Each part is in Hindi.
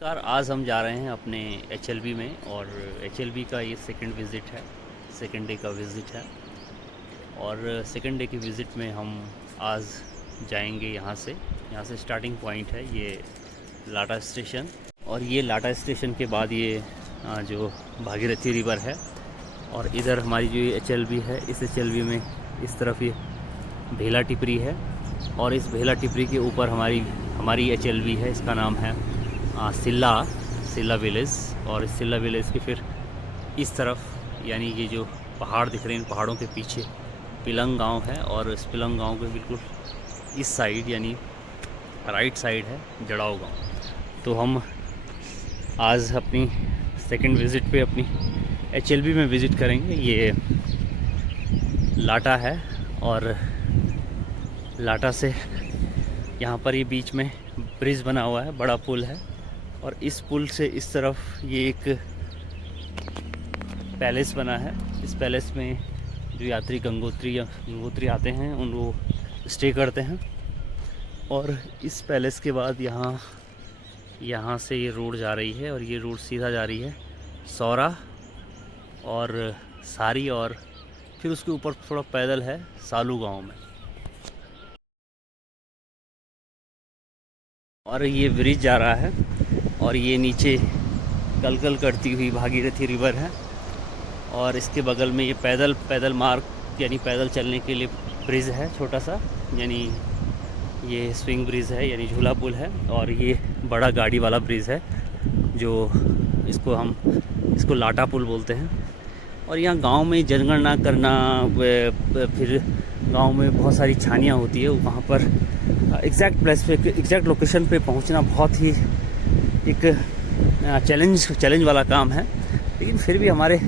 कार आज हम जा रहे हैं अपने एचएलबी में और एचएलबी का ये सेकंड विज़िट है, सेकंड डे का विज़िट है। और सेकंड डे की विज़िट में हम आज जाएंगे यहाँ से स्टार्टिंग पॉइंट है ये लाटा स्टेशन। और ये लाटा स्टेशन के बाद ये जो भागीरथी रिवर है और इधर हमारी जो ये एचएलबी है, इस एचएलबी में इस तरफ ये भेला टिपरी है और इस भेला टिपरी के ऊपर हमारी एचएलबी है। इसका नाम है सिल्ला विलेज। और इस सिल्ला विलेज के फिर इस तरफ यानी ये जो पहाड़ दिख रहे हैं, इन पहाड़ों के पीछे पिलंग गांव है और इस पिलंग गांव के बिल्कुल इस साइड यानी राइट साइड है जड़ाव गांव। तो हम आज अपनी सेकंड विज़िट पे अपनी एचएलबी में विज़िट करेंगे। ये लाटा है और लाटा से यहाँ पर ये बीच में ब्रिज बना हुआ है, बड़ा पुल है और इस पुल से इस तरफ ये एक पैलेस बना है। इस पैलेस में जो यात्री गंगोत्री आते हैं उन वो स्टे करते हैं। और इस पैलेस के बाद यहाँ से ये रोड जा रही है और ये रोड सीधा जा रही है सौरा और सारी और फिर उसके ऊपर थोड़ा पैदल है सालू गांव में। और ये ब्रिज जा रहा है और ये नीचे कलकल करती हुई भागीरथी रिवर है और इसके बगल में ये पैदल मार्ग यानी पैदल चलने के लिए ब्रिज है छोटा सा, यानी ये स्विंग ब्रिज है यानी झूला पुल है। और ये बड़ा गाड़ी वाला ब्रिज है जो इसको लाटा पुल बोलते हैं। और यहाँ गांव में जनगणना करना, फिर गांव में बहुत सारी छानियाँ होती है, वहाँ पर एग्जैक्ट प्लेस पे एग्जैक्ट लोकेशन पे पहुँचना बहुत ही एक चैलेंज वाला काम है। लेकिन फिर भी हमारे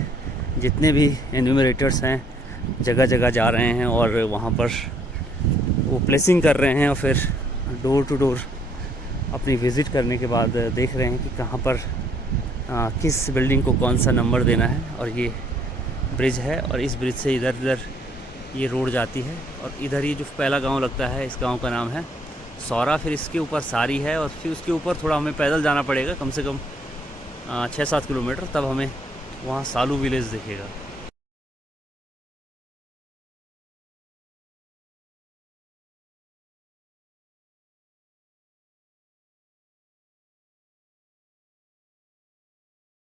जितने भी एन्यूमरेटर्स हैं जगह जगह जा रहे हैं और वहाँ पर वो प्लेसिंग कर रहे हैं और फिर डोर टू डोर अपनी विज़िट करने के बाद देख रहे हैं कि कहाँ पर किस बिल्डिंग को कौन सा नंबर देना है। और ये ब्रिज है और इस ब्रिज से इधर ये रोड जाती है और इधर ये जो पहला गांव लगता है इस गांव का नाम है सौरा। फिर इसके ऊपर सारी है और फिर उसके ऊपर थोड़ा हमें पैदल जाना पड़ेगा, कम से कम 6-7 किलोमीटर, तब हमें वहाँ सालू विलेज दिखेगा।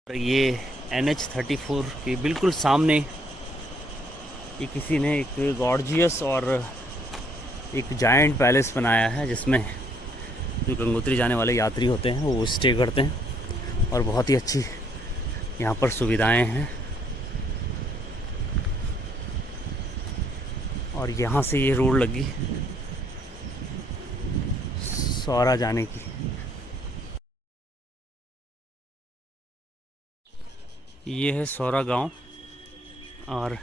और ये NH-34 के बिल्कुल सामने ये किसी ने एक गॉर्जियस और एक जायंट पैलेस बनाया है जिसमें जो गंगोत्री जाने वाले यात्री होते हैं वो स्टे करते हैं और बहुत ही अच्छी यहाँ पर सुविधाएं हैं। और यहाँ से ये रोड लगी सौरा जाने की। ये है सौरा गांव और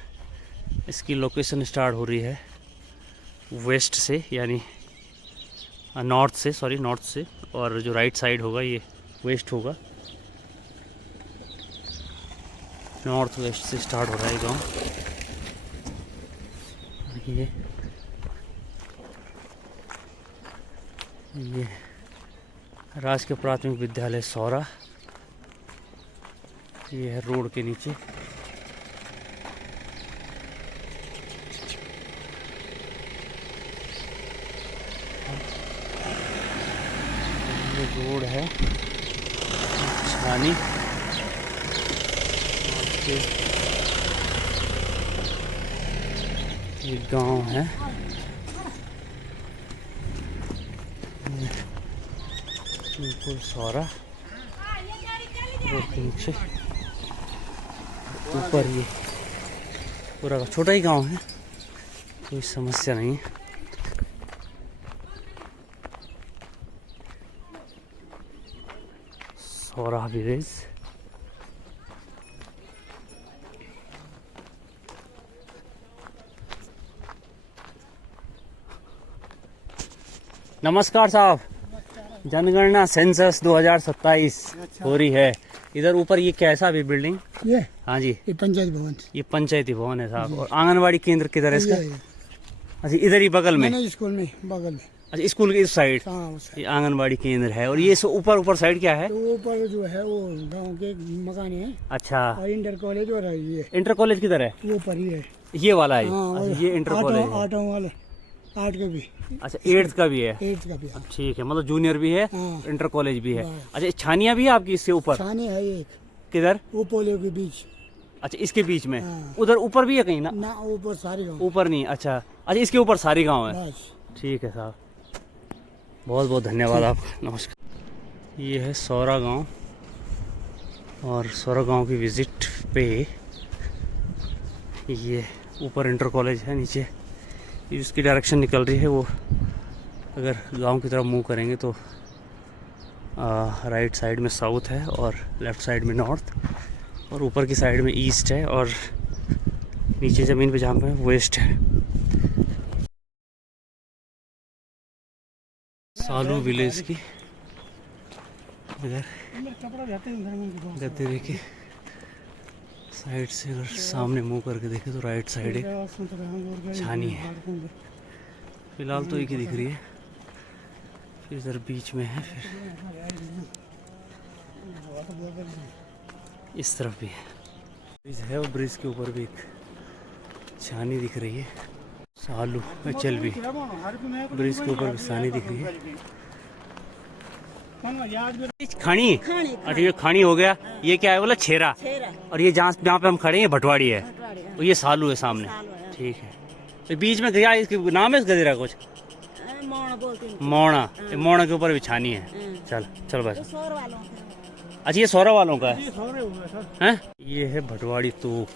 इसकी लोकेशन स्टार्ट हो रही है वेस्ट से यानी नॉर्थ से और जो राइट साइड होगा ये वेस्ट होगा। नॉर्थ वेस्ट से स्टार्ट हो रहा है गांव। ये राजकीय प्राथमिक विद्यालय सौरा, ये है रोड के नीचे। ये रोड है छानी, ये गांव है। बिल्कुल सौरा रोड के नीचे ऊपर ये पूरा छोटा ही गांव है, कोई समस्या नहीं है। सौरा विलेज। नमस्कार साहब, जनगणना सेंसस 2027 हो रही है। इधर ऊपर ये कैसा भी बिल्डिंग? ये हाँ जी, ये पंचायत भवन। ये पंचायती भवन है साहब। और आंगनवाड़ी केंद्र किधर है इसका? अच्छा, इधर ही बगल में। स्कूल में बगल में। अच्छा, स्कूल के इस साइड हाँ उस ये आंगनबाड़ी केंद्र है। और ये ऊपर ऊपर साइड क्या है? तो ऊपर जो है वो गांव के मकान है। अच्छा, और इंटर कॉलेज और है ये इंटर कॉलेज किधर है? वो पर ही है। ये वाला है? हाँ, अच्छा, ये इंटर कॉलेज है। आठों वाला 8 का भी। अच्छा, 8th का भी है? 8 का भी है। ठीक है, मतलब जूनियर भी है, हाँ। इंटर कॉलेज भी है। बस। अच्छा, छानिया भी है आपकी इससे ऊपर? छाने है एक किधर? वो पोलियो के बीच। अच्छा, इसके बीच में? हाँ। उधर ऊपर भी है कहीं ना? ना ऊपर सारे गाँव। ऊपर नहीं, अच्छा अच्छा, इसके ऊपर सारी गांव है। बस। ठीक है साहब, बहुत बहुत धन्यवाद आपका, नमस्कार। ये है सौरा गांव, और सौरा गांव की विज़िट पे ये ऊपर इंटर कॉलेज है, नीचे इसकी डायरेक्शन निकल रही है। वो अगर गांव की तरफ मूव करेंगे तो राइट साइड में साउथ है और लेफ़्ट साइड में नॉर्थ, और ऊपर की साइड में ईस्ट है, और नीचे ज़मीन पे जहाँ पे वेस्ट है। सालू विलेज की इधर गद्दे के साइड से अगर सामने मुंह करके देखे तो राइट साइड एक छानी है। फिलहाल तो एक ही दिख रही है, फिर इधर बीच में है, फिर इस तरफ भी है ब्रिज है, और ब्रिज के ऊपर भी एक छानी दिख रही है। सालू चल भी ब्रिज के ऊपर भी छानी दिख रही है। खानी, अच्छा ये खानी हो गया। ये क्या है बोला? छेरा। और ये जहाँ पे हम खड़े हैं भटवाड़ी है, और ये सालू है सामने। ठीक है, तो बीच में गया, इसके नाम है इस गदेरा कुछ? मोना। मोना के ऊपर भी छानी है। चल चल भाई। अच्छा, ये सौरा वालों का है? ये है भटवाड़ी तोक,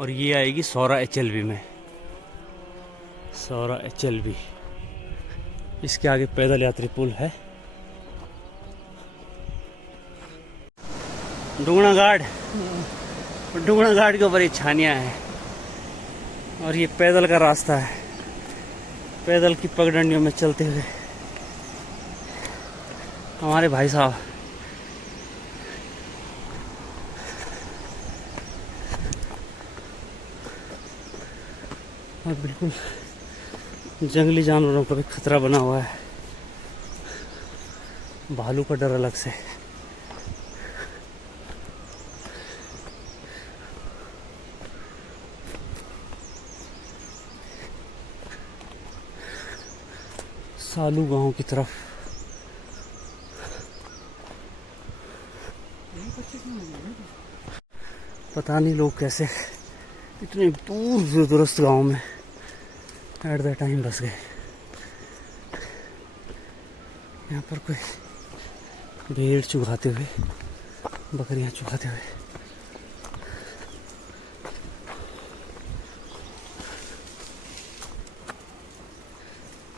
और ये आएगी सौरा HLB में। सौरा HLB, इसके आगे पैदल यात्री पुल है। डुगना घाट, डुगना घाट के ऊपर ये छानियाँ हैं, और ये पैदल का रास्ता है। पैदल की पगडंडियों में चलते हुए हमारे भाई साहब और बिल्कुल जंगली जानवरों का भी खतरा बना हुआ है। भालू का डर अलग से। सालू गांव की तरफ पता नहीं लोग कैसे इतने दूर दूरस्थ गांव में एट द टाइम बस गए। यहाँ पर कोई भेड़ चुगाते हुए, बकरियां चुगाते हुए।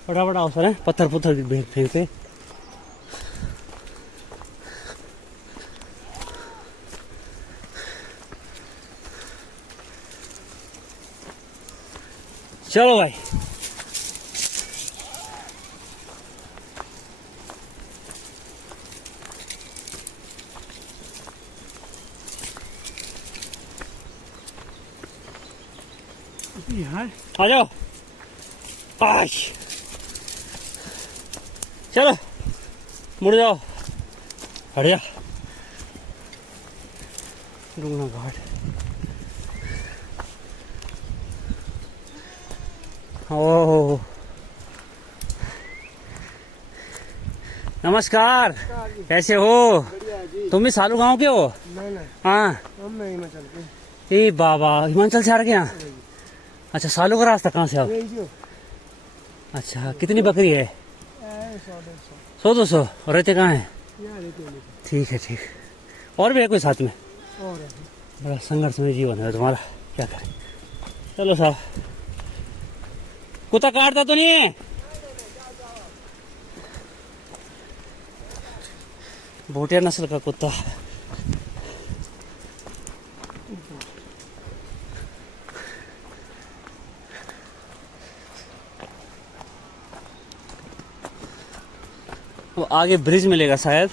बड़ा बड़ा अवसर है, पत्थर पुत्थर फेंकते। चलो भाई, आ जाओ। आज चलो मुड़ जाओ, हट जा। डुगना घाट, ओह नमस्कार, कैसे हो? तुम भी सालू गांव के हो? हाँ, ए बाबा, हिमाचल से आ रहे यहाँ? अच्छा, सालू का रास्ता कहाँ से आओ? अच्छा, कितनी बकरी है? 100-200। और रहते कहाँ है? ठीक है, ठीक। और भी है कोई साथ में? बड़ा संघर्ष में जीवन है तुम्हारा, क्या करें। चलो साहब, कुत्ता काटता तो नहीं है? भोटिया नस्ल का कुत्ता। वो आगे ब्रिज मिलेगा शायद।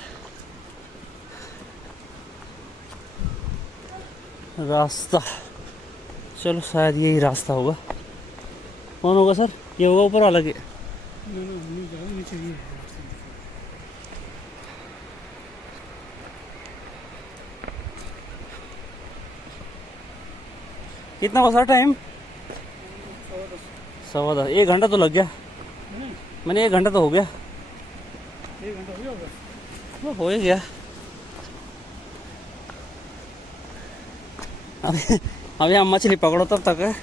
रास्ता, चलो शायद यही रास्ता होगा। कौन होगा सर? ये होगा ऊपर वाला के? नहीं जाओ नीचे ही है। कितना हुआ सर टाइम? 10:15। 1 घंटा तो लग गया। मैंने 1 घंटा तो हो गया। 1 घंटा हो गया। वो हो ही गया। अभी हम मछली पकड़ो तब तक है।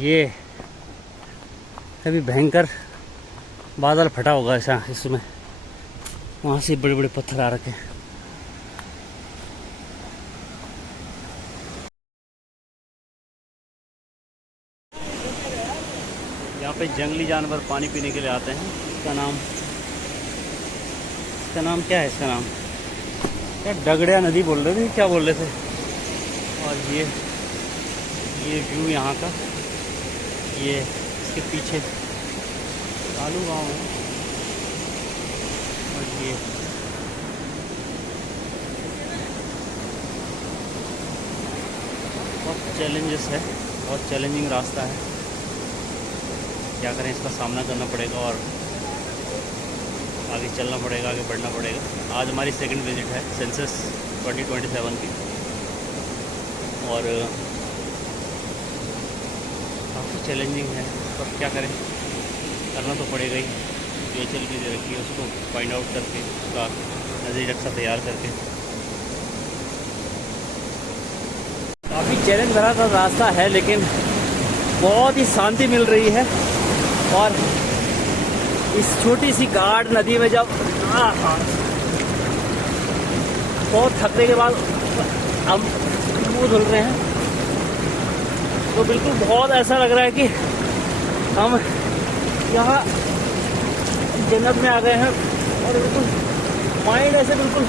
ये अभी भयंकर बादल फटा होगा ऐसा, इसमें वहाँ से बड़े बड़े पत्थर आ रखे हैं। यहाँ पे जंगली जानवर पानी पीने के लिए आते हैं। इसका नाम क्या है? इसका नाम क्या, डगड़िया नदी बोल रहे थे, क्या बोल रहे थे। और ये व्यू यहाँ का, ये इसके पीछे सालू गाँव है। और ये बहुत चैलेंजेस है, बहुत चैलेंजिंग रास्ता है। क्या करें, इसका सामना करना पड़ेगा और आगे चलना पड़ेगा, आगे बढ़ना पड़ेगा। आज हमारी सेकंड विज़िट है सेंसस 2027 की, और काफ़ी चैलेंजिंग है, पर क्या करें, करना तो पड़ेगा ही। जो चल के दे रखी है उसको फाइंड आउट करके, उसका नज़रिया नक्शा तैयार करके। काफ़ी चैलेंज भरा था रास्ता है, लेकिन बहुत ही शांति मिल रही है। और इस छोटी सी घाट नदी में जब बहुत थकने के बाद हम मुँह धुल रहे हैं, तो बिल्कुल बहुत ऐसा लग रहा है कि हम यहाँ जन्नत में आ गए हैं। और बिल्कुल माइंड ऐसे बिल्कुल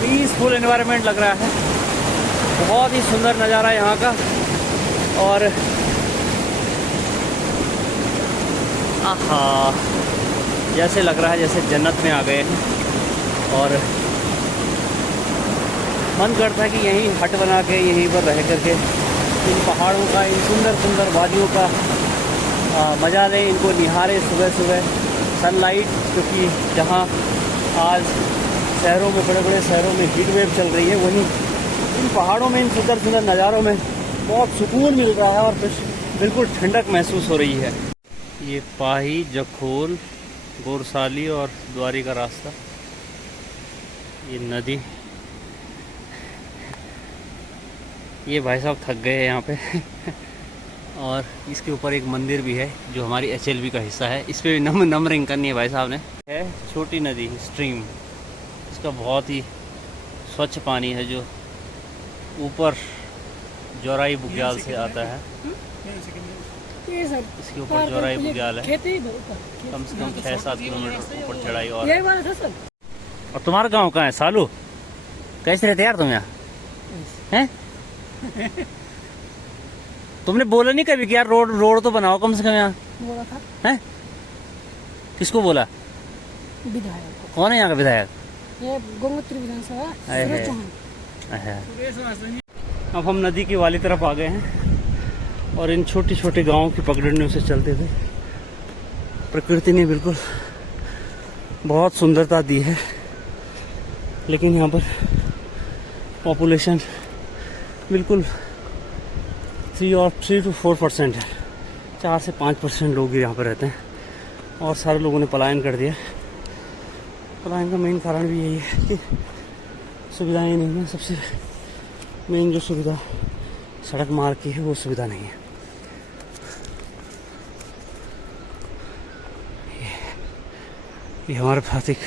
पीसफुल एनवायरनमेंट लग रहा है। बहुत ही सुंदर नज़ारा यहाँ का। और आहा, जैसे लग रहा है जैसे जन्नत में आ गए हैं। और मन करता है कि यहीं हट बना के यहीं पर रह करके इन पहाड़ों का, इन सुंदर सुंदर वादियों का मज़ा लें, इनको निहारें सुबह सुबह सनलाइट। क्योंकि जहाँ आज शहरों में, बड़े बड़े शहरों में हीट वेव चल रही है, वहीं इन पहाड़ों में, इन सुंदर सुंदर नज़ारों में बहुत सुकून मिल रहा है और बिल्कुल ठंडक महसूस हो रही है। ये पाही, जखोल, गोरसाली और द्वारी का रास्ता, ये नदी। ये भाई साहब थक गए हैं यहाँ पे। और इसके ऊपर एक मंदिर भी है जो हमारी HLB का हिस्सा है। इस पर भी नंबरिंग करनी है भाई साहब ने। है छोटी नदी, स्ट्रीम। इसका बहुत ही स्वच्छ पानी है जो ऊपर जोराई बुग्याल से आता है। इसके ऊपर जोराई बुग्याल है, कम से कम 6-7 किलोमीटर ऊपर चढ़ाई। और तुम्हारा गांव कहाँ है सालू? कैसे रहते यार तुम यहाँ हैं? तुमने बोला नहीं कभी कि यार रोड तो बनाओ कम से कम यहाँ? बोला था। हैं? किसको बोला? विधायक। कौन है यहाँ का विधायक? ये गंगोत्री विधानसभा, सुरेश चौहान। अब हम नदी की वाली तरफ आ गए हैं और इन छोटे छोटे गांवों की पगडंडियों से चलते थे। प्रकृति ने बिल्कुल बहुत सुंदरता दी है, लेकिन यहाँ पर पॉपुलेशन बिल्कुल 3 to 4% है। 4 से 5% लोग ही यहाँ पर रहते हैं और सारे लोगों ने पलायन कर दिया। पलायन का मेन कारण भी यही है कि सुविधाएं नहीं है। सबसे मेन जो सुविधा सड़क मार्ग की है वो सुविधा नहीं है। ये हमारे साथ एक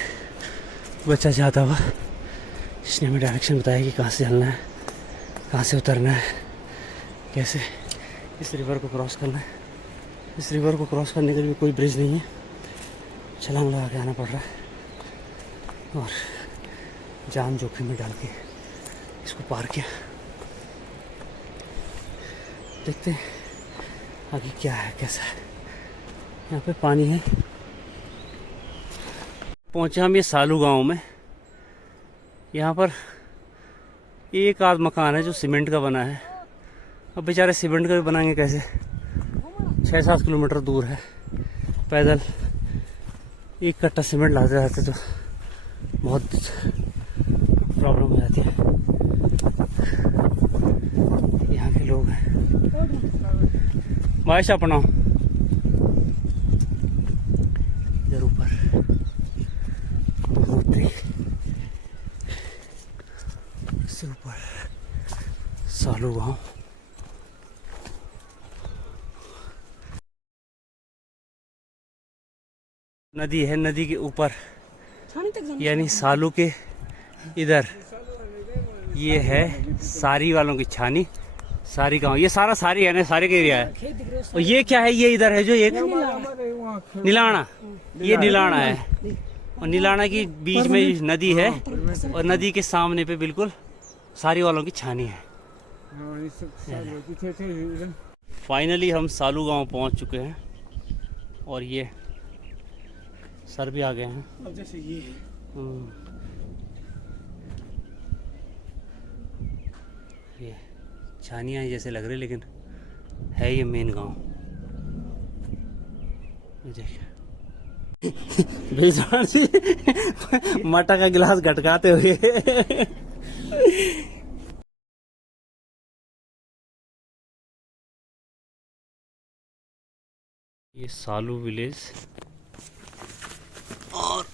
बच्चा जाता हुआ, जिसने हमें डायरेक्शन बताया कि कहाँ से चलना है, कहाँ से उतरना है, कैसे इस रिवर को क्रॉस करना है। इस रिवर को क्रॉस करने के लिए कोई ब्रिज नहीं है, छलांग लगा के आना पड़ रहा है और जान जोखिम में डाल के इसको पार किया। देखते हैं आगे क्या है, कैसा है। यहाँ पे पानी है। पहुँचे हम ये सालू गांव में। यहाँ पर एक आध मकान है जो सीमेंट का बना है, अब बेचारे सीमेंट का भी बनाएंगे कैसे? 6-7 किलोमीटर दूर है, पैदल एक कट्टा सीमेंट लाते रहते तो बहुत प्रॉब्लम हो जाती है। यहाँ के लोग हैं बारिश अपना इधर ऊपर इससे ऊपर सालू गाँव। नदी है, नदी के ऊपर यानी सालू के इधर ये है सारी वालों की छानी, सारी गांव। ये सारा सारी है ना, सारे का एरिया है। और ये क्या है? ये इधर है जो एक नीलाना, ये नीलाना है। और नीलाना की बीच में नदी है और नदी के सामने पे बिल्कुल सारी वालों की छानी है। फाइनली हम सालू गांव पहुंच चुके हैं और ये सर भी आ गए हैं। अब जैसे ये ये छानियाँ जैसे लग रही, लेकिन है ये मेन गांव। मटा का गिलास गटकाते हुए ये सालू विलेज और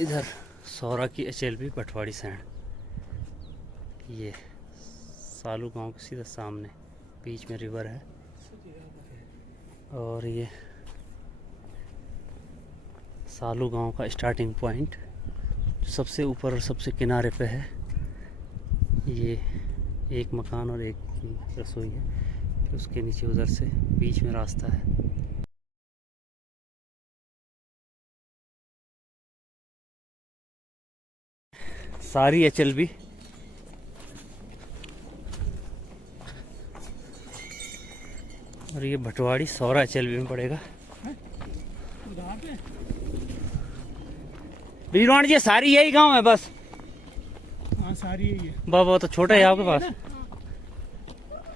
इधर सौरा की HLB पटवाड़ी सैंड। ये सालू गांव के सीधा सामने बीच में रिवर है और ये सालू गांव का स्टार्टिंग पॉइंट सबसे ऊपर और सबसे किनारे पे है। ये एक मकान और एक की रसोई है, उसके नीचे उधर से बीच में रास्ता है। सारी HLB और ये भटवाड़ी सौरा HLB में पड़ेगा। बीरवान जी सारी यही गांव है बस? हाँ सारी यही है। बाबा तो छोटा है आपके पास,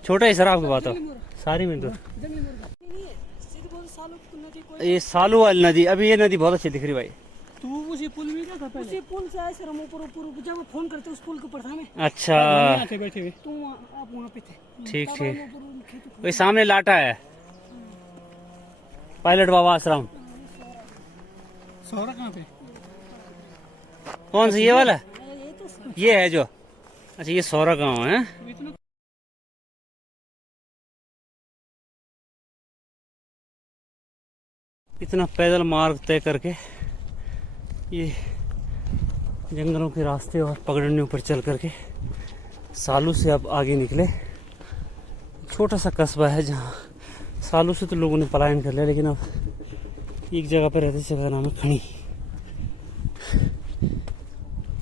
छोटा है सर आपके पास तो सारी में। तो ये सालू वाली नदी, अभी ये नदी बहुत अच्छी दिख रही भाई। तो उसी पुल में क्या था पहले? उसी पुल से आए सर हम ऊपर जब फोन करते उस पुल के ऊपर था हमें। अच्छा थे बैठे हुए तो आप वहाँ पे थे। ठीक ठीक। वही सामने लाटा है, पायलट बाबा आश्रम। सौरा कहाँ पे? कौन सा ये वाला? ये है जो, अच्छा ये सौरा गांव है। इतना पैदल मार्ग तय करके ये जंगलों के रास्ते और पगडंडियों पर चल करके सालू से अब आगे निकले। छोटा सा कस्बा है जहाँ सालों से तो लोगों ने पलायन कर लिया, लेकिन अब एक जगह पर रहते, जगह का नाम है खणी।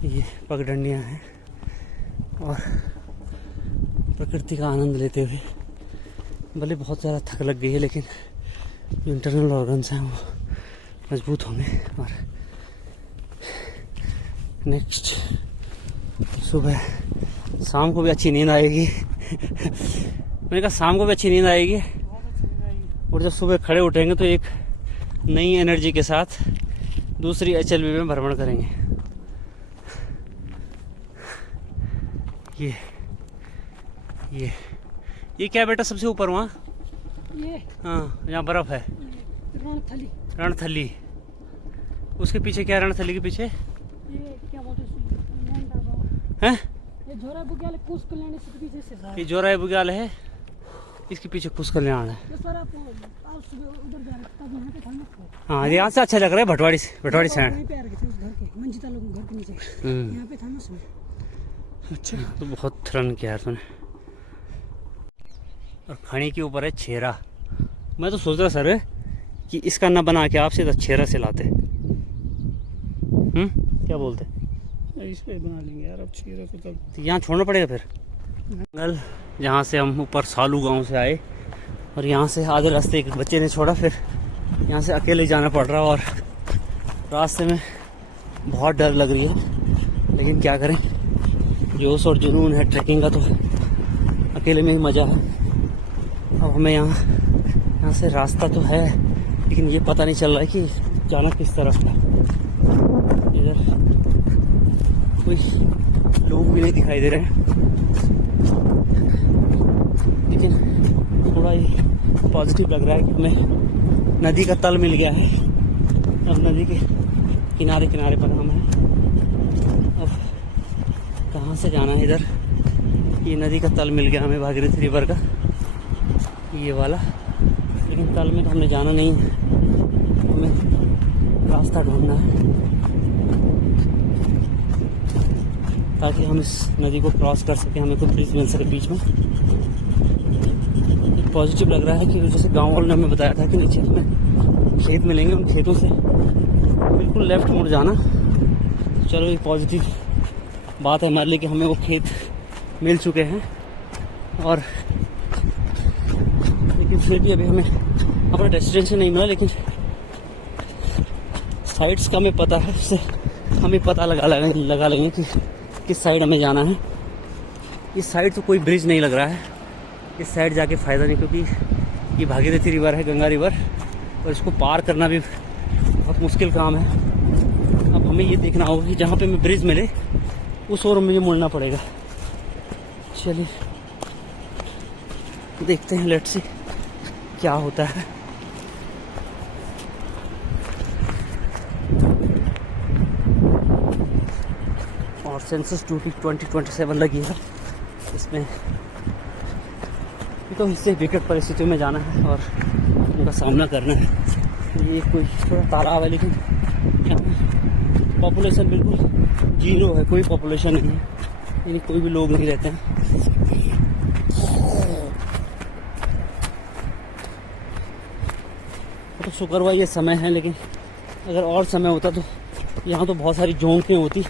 ये पगडंडियाँ हैं और प्रकृति का आनंद लेते हुए, भले बहुत ज़्यादा थक लग गई है लेकिन जो इंटरनल ऑर्गन्स हैं वो मजबूत होंगे। और नेक्स्ट सुबह शाम को भी अच्छी नींद आएगी। मैंने कहा शाम को भी अच्छी नींद आएगी और जब सुबह खड़े उठेंगे तो एक नई एनर्जी के साथ दूसरी HLB में भ्रमण करेंगे। ये क्या बेटा सबसे ऊपर वहाँ? ये हाँ यहाँ बर्फ है, रणथली। रणथली। उसके पीछे क्या है? रणथली के पीछे ये क्या बोलते हैं? ये जोरा बुग्याल कुछ कल्याण इसके पीछे से है। ये जोरा बुग्याल है, इसके पीछे कुछ कल्याण है। ये सारा आप सुबह उधर जा रहे तब यहाँ पे ठंडक हो। हाँ यहाँ से अच्छा लग रहा है भटवाड़ी सैंड। वहीं पे आ रखे थे उस घर के मंजिता लोग घर के नीचे। यहाँ पे था ना सुबह। अच्छा तो बहुत रन किया तूने। और खणी के ऊपर है छेरा। मैं तो सोच रहा सर कि इसका ना बना के आपसे तो छेरा से लाते। क्या बोलते? इस पे बना लेंगे यार अब छेरा को। तब तो यहाँ छोड़ना पड़ेगा फिर जंगल, जहाँ से हम ऊपर सालू गांव से आए और यहाँ से आधे रास्ते एक बच्चे ने छोड़ा, फिर यहाँ से अकेले जाना पड़ रहा और रास्ते में बहुत डर लग रही है, लेकिन क्या करें, जोश और जुनून है ट्रैकिंग का तो अकेले में ही मज़ा है। अब हमें यहाँ से रास्ता तो है, लेकिन ये पता नहीं चल रहा है कि जाना किस तरफ है। इधर कोई लोग भी नहीं दिखाई दे रहे हैं, लेकिन थोड़ा ही पॉजिटिव लग रहा है कि हमें नदी का तल मिल गया है। अब नदी के किनारे किनारे पर हम हैं। अब कहाँ से जाना है इधर? ये नदी का तल मिल गया हमें भागीरथी रिवर का, ये वाला। लेकिन तल में तो हमने जाना नहीं है, हमें रास्ता ढूंढना है ताकि हम इस नदी को क्रॉस कर सकें, हमें कोई ब्रिज मिल सके बीच में। एक पॉजिटिव लग रहा है कि जैसे गांव वालों ने हमें बताया था कि नीचे हमें खेत मिलेंगे, उन खेतों से बिल्कुल लेफ्ट मुड़ जाना। चलो ये पॉजिटिव बात है हमारे लिए कि हमें वो खेत मिल चुके हैं। और लेकिन फिर भी अभी हमें अपना डेस्टिनेशन नहीं मिला, लेकिन साइड्स का हमें पता है, उससे हमें पता लगा लेंगे कि किस साइड हमें जाना है। इस साइड तो कोई ब्रिज नहीं लग रहा है, इस साइड जाके फ़ायदा नहीं, क्योंकि ये भागीरथी रिवर है, गंगा रिवर, और इसको पार करना भी बहुत मुश्किल काम है। अब हमें ये देखना होगा कि जहाँ पे हमें ब्रिज मिले उस ओर मुझे मुड़ना पड़ेगा। चलिए देखते हैं, लेट्स सी क्या होता है। और सेंसस 2027 लगी है, इसमें तो इससे विकट परिस्थितियों में जाना है और उनका सामना करना है। ये कोई थोड़ा तालाब है, लेकिन पॉपुलेशन बिल्कुल जीरो है, कोई पॉपुलेशन नहीं है, यानी कोई भी लोग नहीं रहते हैं। तो शुक्र हुआ ये समय है, लेकिन अगर और समय होता तो यहाँ तो बहुत सारी झोंकें होती,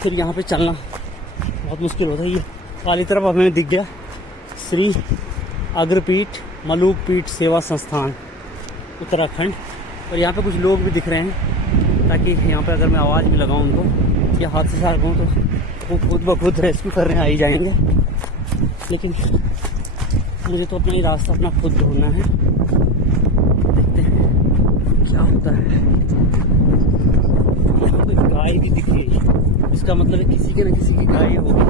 फिर यहाँ पे चलना बहुत मुश्किल होता। ये काली तरफ हमें दिख गया श्री अग्रपीठ मलूकपीठ सेवा संस्थान उत्तराखंड, और यहाँ पे कुछ लोग भी दिख रहे हैं, ताकि यहाँ पे अगर मैं आवाज़ भी लगाऊँ उनको या हाथ से लगाऊँ तो वो खुद ब खुद रेस्क्यू करने आ ही जाएंगे। लेकिन मुझे तो अपना ही रास्ता अपना खुद ढूंढना है, देखते हैं क्या होता है। यहाँ पे गाय भी दिख रही है, इसका मतलब है किसी के न किसी की गाय होगी।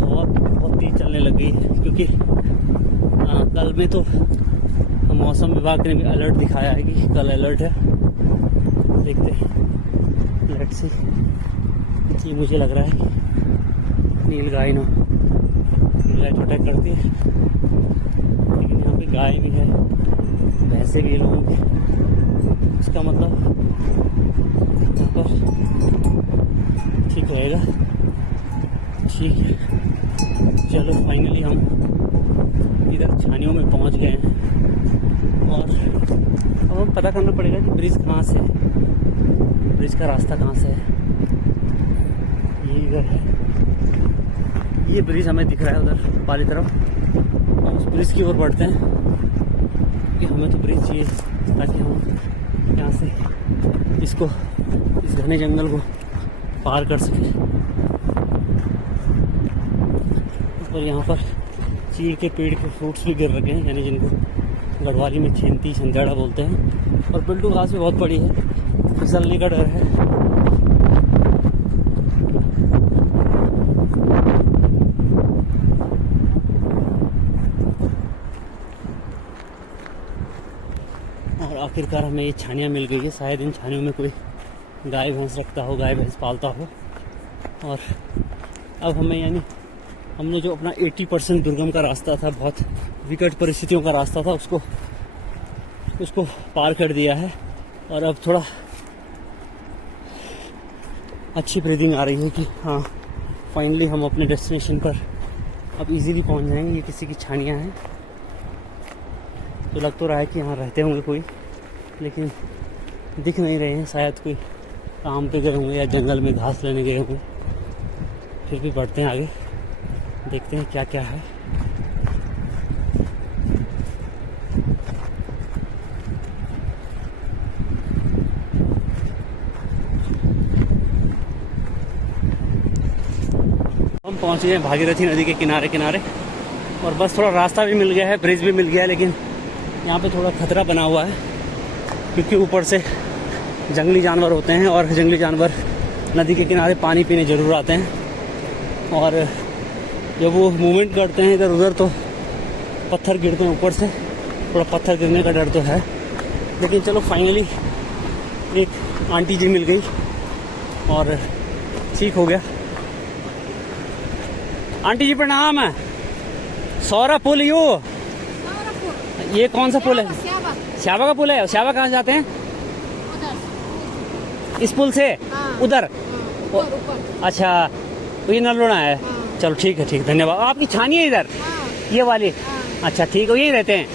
बहुत तेज चलने लग गई है, क्योंकि कल में तो मौसम विभाग ने भी अलर्ट दिखाया है कि कल अलर्ट है। देखते हैं, लेट्स सी। ये मुझे लग रहा है कि नीलगाय तो अटैक करती है, लेकिन यहाँ पे गाय भी है, भैंसे भी लोगों की। इसका मतलब यहाँ पर ठीक रहेगा। ठीक है, चलो फाइनली हम इधर छानियों में पहुँच गए हैं, और अब हमें पता करना पड़ेगा कि ब्रिज कहाँ से है, ब्रिज का रास्ता कहाँ से है। ये इधर है, ये ब्रिज हमें दिख रहा है उधर वाली तरफ, और उस ब्रिज की ओर बढ़ते हैं, कि हमें तो ब्रिज चाहिए ताकि हम यहाँ से इस घने जंगल को पार कर सकें। और यहाँ पर चीड़ के पेड़ के फ्रूट्स भी गिर रखे हैं, यानी जिनको गढ़वाली में छेंती संजाड़ा बोलते हैं। और पिल्टू घास भी बहुत बड़ी है, फिसलने का डर है। और आखिरकार हमें ये छानियाँ मिल गई है। शायद इन छानियों में कोई गाय भैंस रखता हो, गाय भैंस पालता हो। और अब हमें यानी हमने जो अपना 80% दुर्गम का रास्ता था, बहुत विकट परिस्थितियों का रास्ता था, उसको पार कर दिया है। और अब थोड़ा अच्छी ब्रीदिंग आ रही है कि हाँ फाइनली हम अपने डेस्टिनेशन पर अब इजीली पहुंच जाएंगे। ये किसी की छानियाँ हैं, तो लग तो रहा है कि यहाँ रहते होंगे कोई, लेकिन दिख नहीं रहे हैं। शायद कोई काम पे गए होंगे या जंगल में घास लेने गए होंगे। फिर भी बढ़ते हैं आगे, देखते हैं क्या क्या है। हम पहुंच गए भागीरथी नदी के किनारे किनारे, और बस थोड़ा रास्ता भी मिल गया है, ब्रिज भी मिल गया है, लेकिन यहाँ पे थोड़ा खतरा बना हुआ है क्योंकि ऊपर से जंगली जानवर होते हैं और जंगली जानवर नदी के किनारे पानी पीने ज़रूर आते हैं। और जब वो मूवमेंट करते हैं इधर उधर तो पत्थर गिरते हैं ऊपर से, थोड़ा पत्थर गिरने का डर तो है। लेकिन चलो फाइनली एक आंटी जी मिल गई और ठीक हो गया। आंटी जी प्रणाम है। सौरा पुल ये कौन सा पुल है? श्याबा का पुल है। श्याबा कहाँ जाते हैं? इस पुल से उधर। अच्छा तो ये नलोना है। चलो ठीक है, ठीक, धन्यवाद। आपकी छानी है इधर ये वाली? अच्छा ठीक है, यही रहते हैं?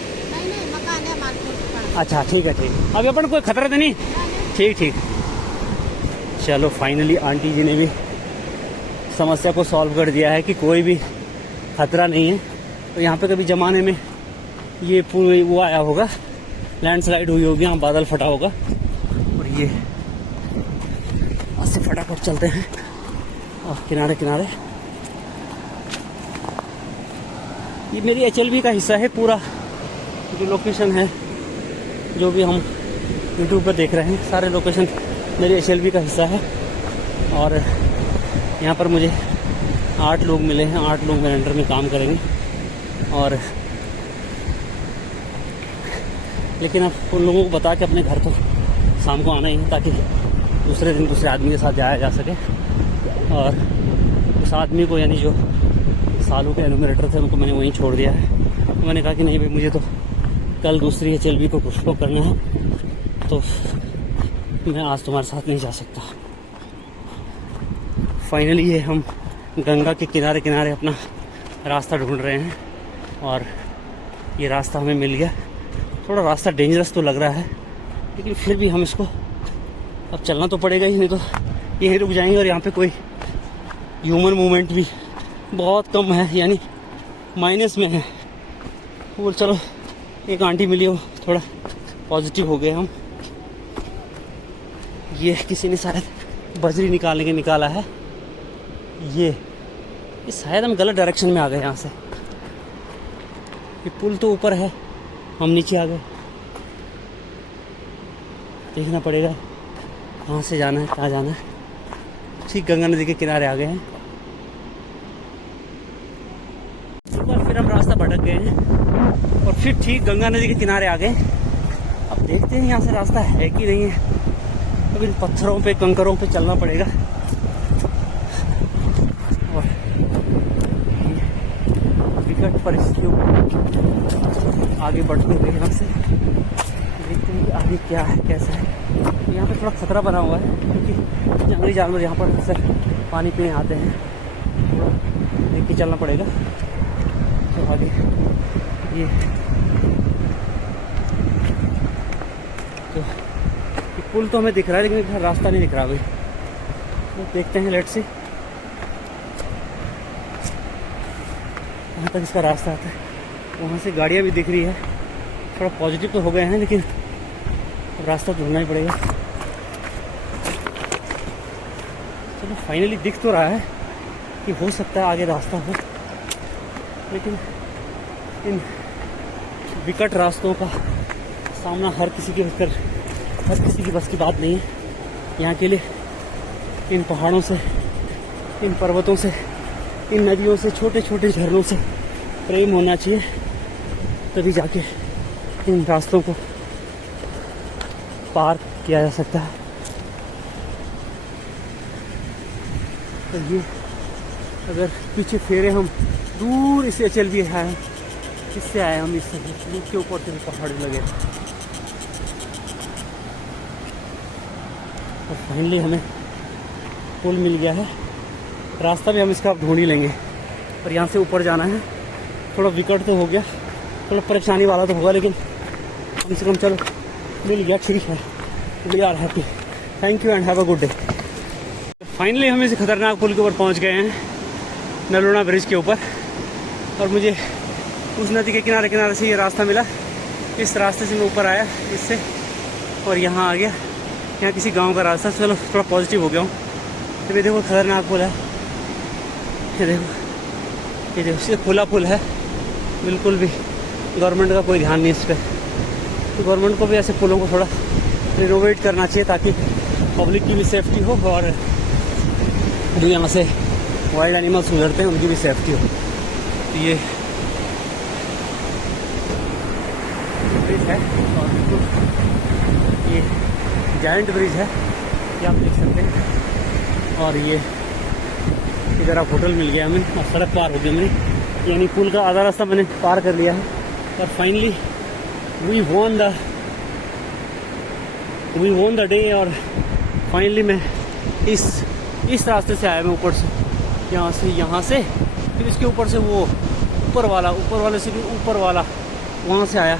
अच्छा ठीक है, ठीक। अभी अपन कोई खतरा तो नहीं? ठीक ठीक। चलो फाइनली आंटी जी ने भी समस्या को सॉल्व कर दिया है कि कोई भी खतरा नहीं है। तो यहाँ पे कभी ज़माने में ये पूरी वो आया होगा, लैंडस्लाइड हुई होगी, यहाँ बादल फटा होगा। और ये ऐसे फटाफट चलते हैं और किनारे किनारे। ये मेरी HLB का हिस्सा है पूरा, जो लोकेशन है जो भी हम यूट्यूब पर देख रहे हैं, सारे लोकेशन मेरी HLB का हिस्सा है। और यहाँ पर मुझे 8 लोग मिले हैं, 8 लोग मेरे अंडर में काम करेंगे। और लेकिन अब उन लोगों को बता के अपने घर तो शाम को आना ही है, ताकि दूसरे दिन दूसरे आदमी के साथ जाया जा सके। और उस आदमी को, यानी जो सालों के एनुमरेटर थे, उनको मैंने वहीं छोड़ दिया है। तो मैंने कहा कि नहीं भाई, मुझे तो कल दूसरी HLB को कुछ करना है, तो मैं आज तुम्हारे साथ नहीं जा सकता। फाइनली ये हम गंगा के किनारे किनारे अपना रास्ता ढूंढ रहे हैं और ये रास्ता हमें मिल गया। थोड़ा रास्ता डेंजरस तो लग रहा है, लेकिन फिर भी हम इसको अब चलना तो पड़ेगा ही, नहीं तो यहीं रुक जाएंगे। और यहाँ पे कोई ह्यूमन मूवमेंट भी बहुत कम है, यानी माइनस में है। वो चलो एक आंटी मिली, हो थोड़ा पॉजिटिव हो गए हम। ये किसी ने शायद बजरी निकालने के निकाला है। ये शायद हम गलत डायरेक्शन में आ गए यहाँ से। ये पुल तो ऊपर है, हम नीचे आ गए। देखना पड़ेगा कहाँ से जाना है, कहाँ जाना है। ठीक गंगा नदी के किनारे आ गए हैं। एक बार फिर हम रास्ता भटक गए हैं और फिर ठीक गंगा नदी के किनारे आ गए। अब देखते हैं यहाँ से रास्ता है कि नहीं है। अब इन पत्थरों पे, कंकरों पे चलना पड़ेगा। और विकट परिस्थितियों आगे बढ़ते हुए यहाँ से देखते हैं कि आगे क्या है, कैसा है। यहाँ पे थोड़ा खतरा बना हुआ है क्योंकि जंगली जानवर यहाँ पर अक्सर पानी पीने आते हैं। थोड़ा देख के चलना पड़ेगा। तो आगे ये पुल तो हमें दिख रहा है, लेकिन रास्ता नहीं दिख रहा भाई। तो देखते हैं, लेट्स सी कहाँ तक इसका रास्ता आता है। वहाँ से गाड़ियाँ भी दिख रही है। थोड़ा पॉजिटिव तो हो गए हैं, लेकिन रास्ता ढूंढना ही पड़ेगा। चलो फाइनली दिख तो रहा है कि हो सकता है आगे रास्ता हो, लेकिन इन विकट रास्तों का सामना हर किसी की बस की बात नहीं है। यहाँ के लिए इन पहाड़ों से, इन पर्वतों से, इन नदियों से, छोटे छोटे झरनों से प्रेम होना चाहिए, तभी जाके इन रास्तों को पार किया जा सकता है। तो ये अगर पीछे फेरे हम दूर इससे चल भी है, इससे आए हम, इससे के ऊपर से पहाड़ लगे। और फाइनली हमें पुल मिल गया है। रास्ता भी हम इसका ढूंढ ही लेंगे। और यहाँ से ऊपर जाना है। थोड़ा विकट तो हो गया, थोड़ा परेशानी वाला तो होगा, लेकिन कम से कम चलो मिल गया, ठीक है। We are happy. Thank you and have a good day. Finally हम इस खतरनाक पुल के ऊपर पहुँच गए हैं, नलोना ब्रिज के ऊपर। और मुझे उस नदी के किनारे किनारे से ये रास्ता मिला। इस रास्ते से मैं ऊपर आया इससे, और यहाँ आ गया। यहाँ किसी गांव का रास्ता। चलो थोड़ा पॉजिटिव हो गया हूँ। ये देखो खतरनाक पुल है, ये देखो, ये देखो, ये खुला पुल है। बिल्कुल भी गवर्नमेंट का कोई ध्यान नहीं इस पर। तो गवर्नमेंट को भी ऐसे पुलों को थोड़ा रिनोवेट करना चाहिए ताकि पब्लिक की भी सेफ्टी हो और जो यहाँ से वाइल्ड एनिमल्स गुजरते हैं उनकी भी सेफ्टी हो। तो ये ब्रिज है और बिल्कुल ये जायंट ब्रिज है, ये आप देख सकते हैं। और ये इधर आप होटल मिल गया हमें और सड़क पार हो गई हमें, यानी पुल का आधा रास्ता मैंने पार कर लिया है। और finally we won the day. और फाइनली मैं इस रास्ते से आया, मैं ऊपर से यहाँ से फिर इसके ऊपर से वो ऊपर वाले से भी ऊपर वाला वहाँ से आया।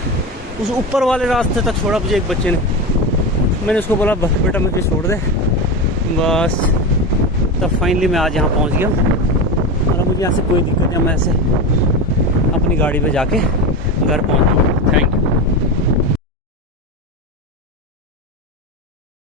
उस ऊपर वाले रास्ते तक छोड़ा मुझे एक बच्चे ने। मैंने उसको बोला बेटा मुझे छोड़ दे बस। तब फाइनली मैं आज यहाँ पहुँच गया और अब मुझे यहाँ से कोई दिक्कत नहीं, मैं ऐसे अपनी गाड़ी पे जाके घर पहुँच